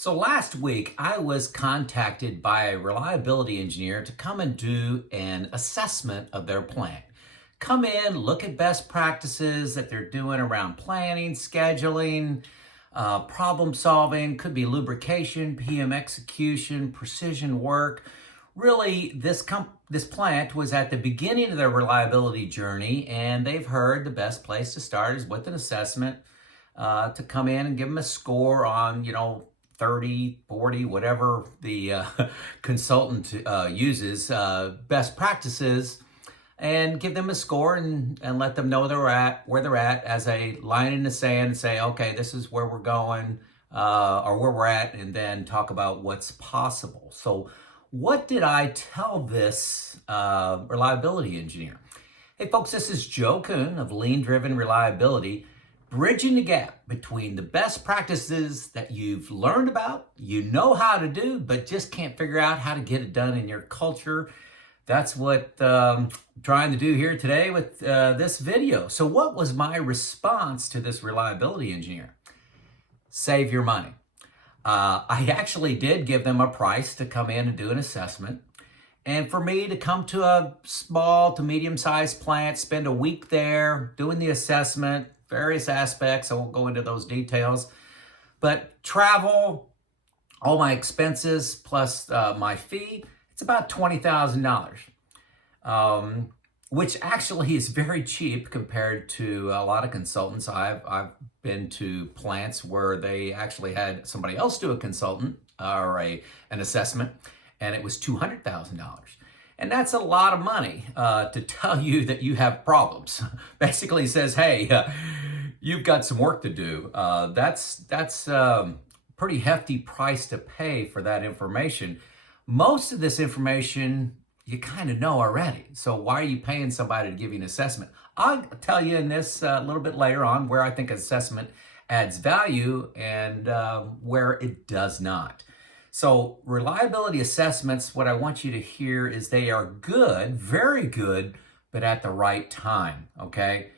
So last week, I was contacted by a reliability engineer to come and do an assessment of their plant. Come in, look at best practices that they're doing around planning, scheduling, problem solving, could be lubrication, PM execution, precision work. Really, this plant was at the beginning of their reliability journey, and they've heard the best place to start is with an assessment to come in and give them a score on, 30, 40, whatever the consultant uses, best practices, and give them a score and let them know where they're at as a line in the sand and say, okay, this is where we're going or where we're at, and then talk about what's possible. So what did I tell this reliability engineer? Hey folks, this is Joe Kuhn of Lean Driven Reliability, bridging the gap between the best practices that you've learned about, you know how to do, but just can't figure out how to get it done in your culture. That's what I'm trying to do here today with this video. So what was my response to this reliability engineer? Save your money. I actually did give them a price to come in and do an assessment. And for me to come to a small to medium-sized plant, spend a week there doing the assessment, various aspects, I won't go into those details, but travel, all my expenses, plus my fee, it's about $20,000, which actually is very cheap compared to a lot of consultants. I've been to plants where they actually had somebody else do a consultant or an assessment, and it was $200,000. And that's a lot of money to tell you that you have problems. Basically says, hey, you've got some work to do. That's pretty hefty price to pay for that information. Most of this information you kind of know already. So why are you paying somebody to give you an assessment? I'll tell you in this a little bit later on where I think assessment adds value and where it does not. So reliability assessments, what I want you to hear is they are good, very good, but at the right time, okay?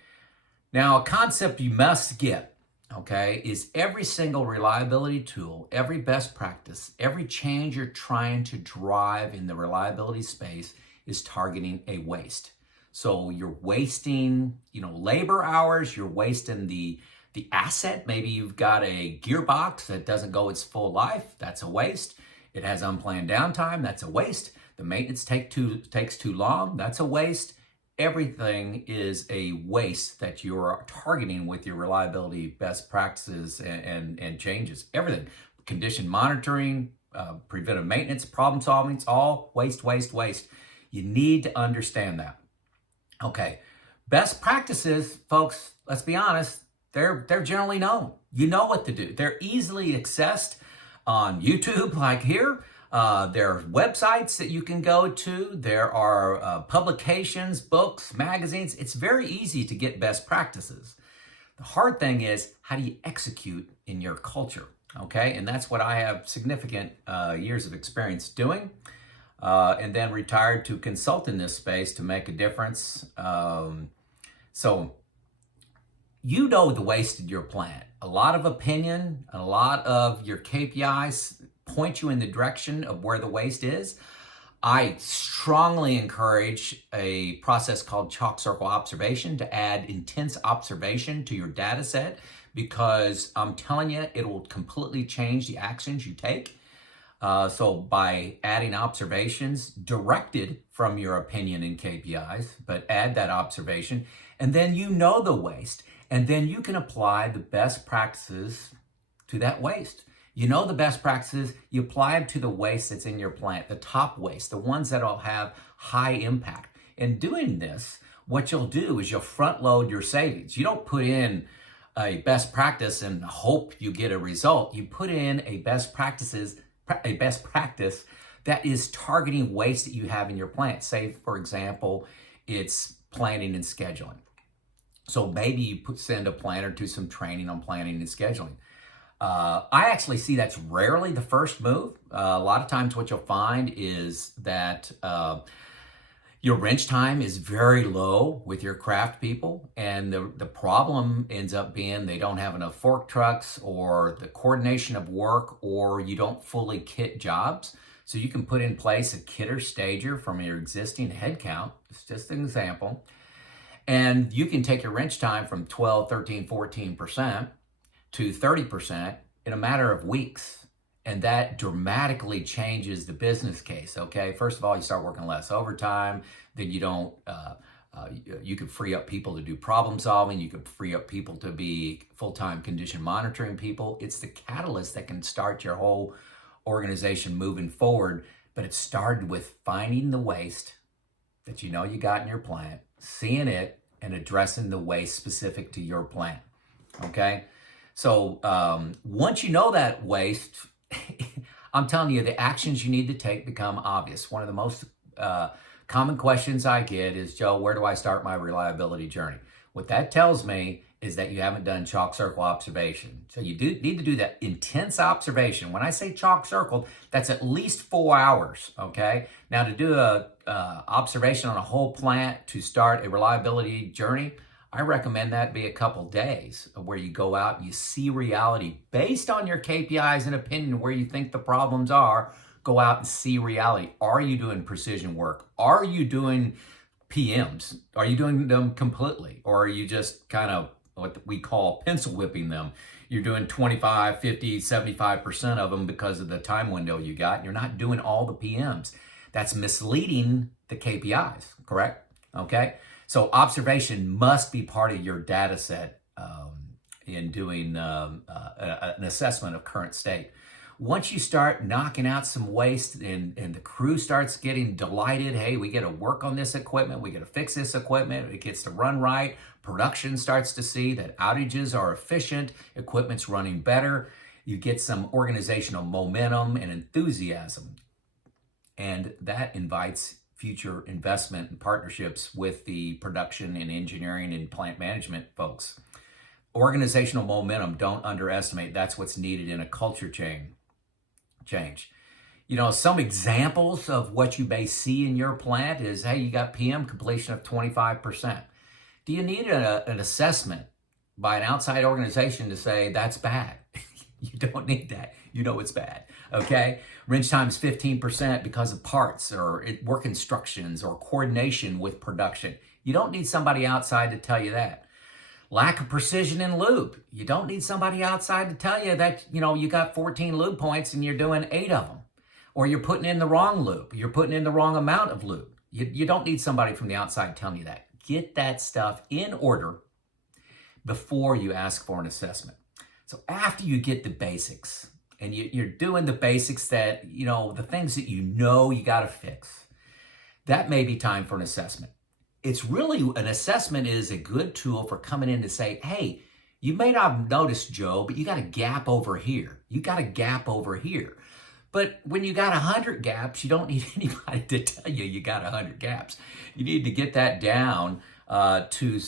Now, a concept you must get, okay, is every single reliability tool, every best practice, every change you're trying to drive in the reliability space is targeting a waste. So you're wasting, labor hours, you're wasting the asset. Maybe you've got a gearbox that doesn't go its full life. That's a waste. It has unplanned downtime. That's a waste. The maintenance takes too long. That's a waste. Everything is a waste that you're targeting with your reliability best practices and changes. Everything. Condition monitoring, preventive maintenance, problem solving, it's all waste, waste, waste. You need to understand that. Okay. Best practices, folks, let's be honest, they're generally known. You know what to do. They're easily accessed on YouTube, like here. There are websites that you can go to. There are publications, books, magazines. It's very easy to get best practices. The hard thing is, how do you execute in your culture? Okay, and that's what I have significant years of experience doing. And then retired to consult in this space to make a difference. So you know the waste in your plant. A lot of opinion, a lot of your KPIs point you in the direction of where the waste is. I strongly encourage a process called chalk circle observation to add intense observation to your data set, because I'm telling you, it will completely change the actions you take. So by adding observations directed from your opinion and KPIs, but add that observation, and then you know the waste, and then you can apply the best practices to that waste. You know the best practices, you apply them to the waste that's in your plant, the top waste, the ones that will have high impact. In doing this, what you'll do is you'll front load your savings. You don't put in a best practice and hope you get a result. You put in a best practice that is targeting waste that you have in your plant. Say, for example, it's planning and scheduling. So maybe you send a planner to some training on planning and scheduling. I actually see that's rarely the first move. A lot of times what you'll find is that Your wrench time is very low with your craft people, and the problem ends up being they don't have enough fork trucks or the coordination of work, or you don't fully kit jobs. So you can put in place a kitter stager from your existing headcount. It's just an example. And you can take your wrench time from 12, 13, 14% to 30% in a matter of weeks. And that dramatically changes the business case, okay? First of all, you start working less overtime, then you don't, you could free up people to do problem solving, you could free up people to be full-time condition monitoring people. It's the catalyst that can start your whole organization moving forward, but it started with finding the waste that you know you got in your plant, seeing it, and addressing the waste specific to your plant, okay? So once you know that waste, I'm telling you, the actions you need to take become obvious. One of the most common questions I get is, Joe, where do I start my reliability journey? What that tells me is that you haven't done chalk circle observation. So you do need to do that intense observation. When I say chalk circle, that's at least 4 hours, okay? Now to do a observation on a whole plant to start a reliability journey, I recommend that be a couple days where you go out and you see reality based on your KPIs and opinion where you think the problems are. Go out and see reality. Are you doing precision work? Are you doing PMs? Are you doing them completely? Or are you just kind of what we call pencil whipping them? You're doing 25, 50, 75% of them because of the time window you got. And you're not doing all the PMs. That's misleading the KPIs, correct? Okay. So observation must be part of your data set in doing an assessment of current state. Once you start knocking out some waste and the crew starts getting delighted, hey, we get to work on this equipment, we get to fix this equipment, it gets to run right, production starts to see that outages are efficient, equipment's running better, you get some organizational momentum and enthusiasm. And that invites future investment and partnerships with the production and engineering and plant management folks. Organizational momentum, don't underestimate. That's what's needed in a culture change. You know, some examples of what you may see in your plant is, hey, you got PM completion of 25%. Do you need an assessment by an outside organization to say that's bad? You don't need that. You know it's bad, okay? Wrench time is 15% because of parts or work instructions or coordination with production. You don't need somebody outside to tell you that. Lack of precision in lube. You don't need somebody outside to tell you that, you know, you got 14 lube points and you're doing 8 of them. Or you're putting in the wrong lube. You're putting in the wrong amount of lube. You don't need somebody from the outside telling you that. Get that stuff in order before you ask for an assessment. So after you get the basics, and you're doing the basics that, you know, the things that you know you got to fix, that may be time for an assessment. It's really, an assessment is a good tool for coming in to say, hey, you may not have noticed, Joe, but you got a gap over here. You got a gap over here. But when you got 100 gaps, you don't need anybody to tell you you got 100 gaps. You need to get that down to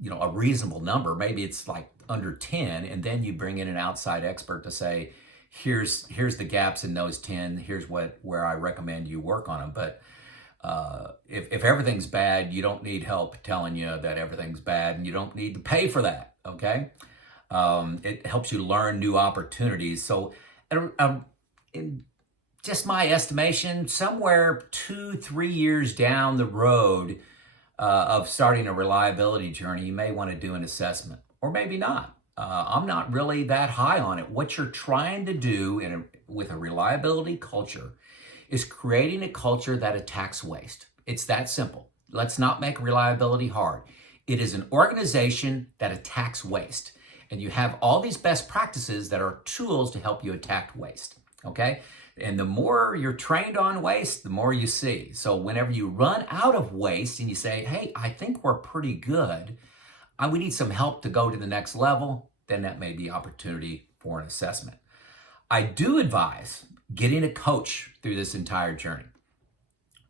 you know, a reasonable number. Maybe it's like under 10, and then you bring in an outside expert to say, here's the gaps in those 10. Here's where I recommend you work on them. But if everything's bad, you don't need help telling you that everything's bad, and you don't need to pay for that. Okay, it helps you learn new opportunities. So, in just my estimation, somewhere 2-3 years down the road of starting a reliability journey, you may want to do an assessment, or maybe not. I'm not really that high on it. What you're trying to do with a reliability culture is creating a culture that attacks waste. It's that simple. Let's not make reliability hard. It is an organization that attacks waste. And you have all these best practices that are tools to help you attack waste, okay? And the more you're trained on waste, the more you see. So whenever you run out of waste and you say, hey, I think we're pretty good, we need some help to go to the next level, then that may be opportunity for an assessment. I do advise getting a coach through this entire journey.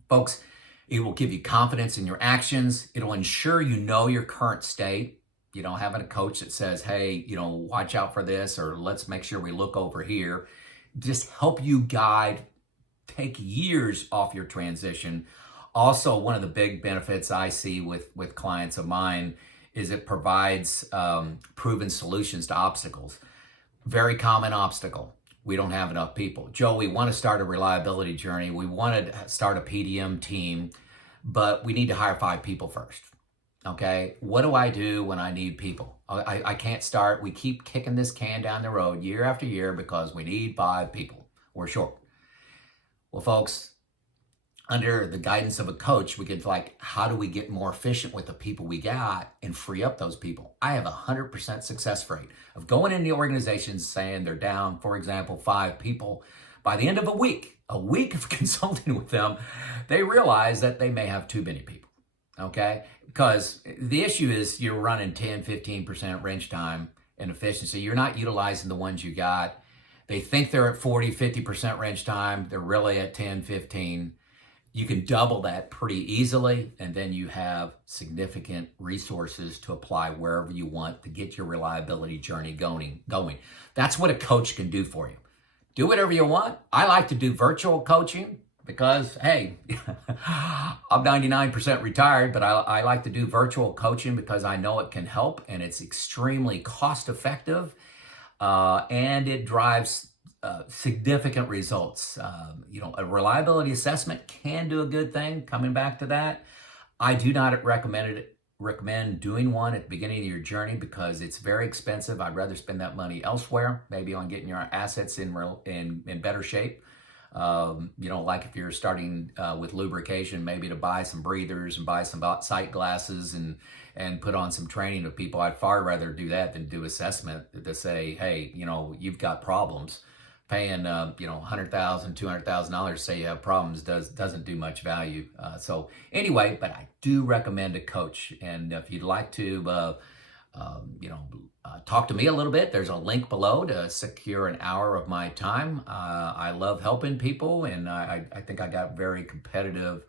Folks, it will give you confidence in your actions. It'll ensure you know your current state. You know, having a coach that says, hey, you know, watch out for this, or let's make sure we look over here. Just help you guide, take years off your transition Also, one of the big benefits I see with clients of mine is it provides proven solutions to obstacles. Very common obstacle. We don't have enough people. Joe, we want to start a reliability journey. We want to start a PDM team, but we need to hire 5 people first. Okay. What do I do when I need people? I can't start. We keep kicking this can down the road year after year because we need 5 people. We're short. Well, folks, under the guidance of a coach, we could how do we get more efficient with the people we got and free up those people? I have 100% success rate of going into organizations saying they're down, for example, 5 people. By the end of a week of consulting with them, they realize that they may have too many people. Okay? Because the issue is you're running 10, 15% wrench time and efficiency. You're not utilizing the ones you got. They think they're at 40, 50% wrench time. They're really at 10, 15. You can double that pretty easily, and then you have significant resources to apply wherever you want to get your reliability journey going. That's what a coach can do for you. Do whatever you want. I like to do virtual coaching because, hey, I'm 99% retired, but I like to do virtual coaching because I know it can help, and it's extremely cost effective, and it drives significant results. A reliability assessment can do a good thing. Coming back to that, I do not recommend doing one at the beginning of your journey because it's very expensive. I'd rather spend that money elsewhere, maybe on getting your assets in better shape. Like if you're starting with lubrication, maybe to buy some breathers and buy some sight glasses and put on some training of people. I'd far rather do that than do assessment to say, hey, you've got problems. Paying $100,000, $200,000 to say you have problems doesn't do much value. So anyway, but I do recommend a coach, and if you'd like to talk to me a little bit, there's a link below to secure an hour of my time. I love helping people, and I think I got very competitive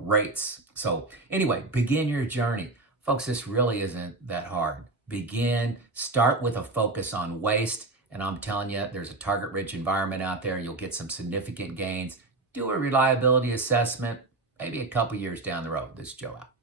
rates. So anyway, begin your journey. Folks, this really isn't that hard. Start with a focus on waste. And I'm telling you, there's a target-rich environment out there. You'll get some significant gains. Do a reliability assessment, maybe a couple years down the road. This is Joe out.